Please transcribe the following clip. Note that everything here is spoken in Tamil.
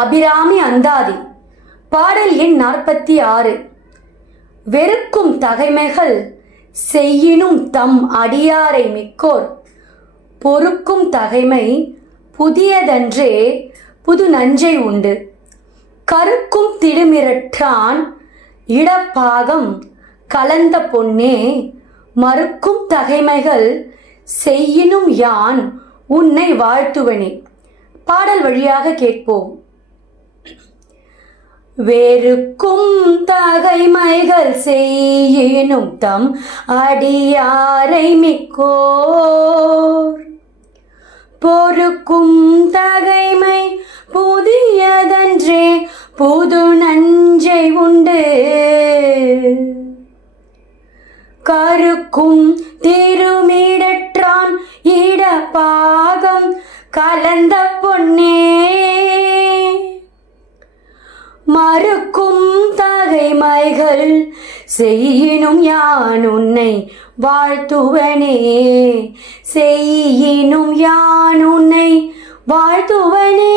அபிராமி அந்தாதி. பாடல் எண் 46. வெறுக்கும் தகைமைகள் செய்யினும் தம் அடியாரை மிக்கோர் பொறுக்கும் தகைமை புதியதன்றே புது நஞ்சை உண்டு. கருக்கும் திடுமிரற்றான் இடப்பாகம் கலந்த பொன்னே மறுக்கும் தகைமைகள் செய்யினும் யான் உன்னை வாழ்த்துவனே. பாடல் வழியாக கேட்போம். வெறுக்கும் தகைமைகள் செய்யினும் தம் அடியாரை மிக்கோர் பொறுக்கும் தகைமை புதியதன்றே புது நஞ்சை உண்டு. கருக்கும் திருமிடற்றான் இடப்பாகம் கலந்த பொன்னே மறுக்கும் தகைமைகள் செய்யினும் யான் உன்னை வாழ்த்துவனே. செய்யினும் யான் உன்னை வாழ்த்துவனே.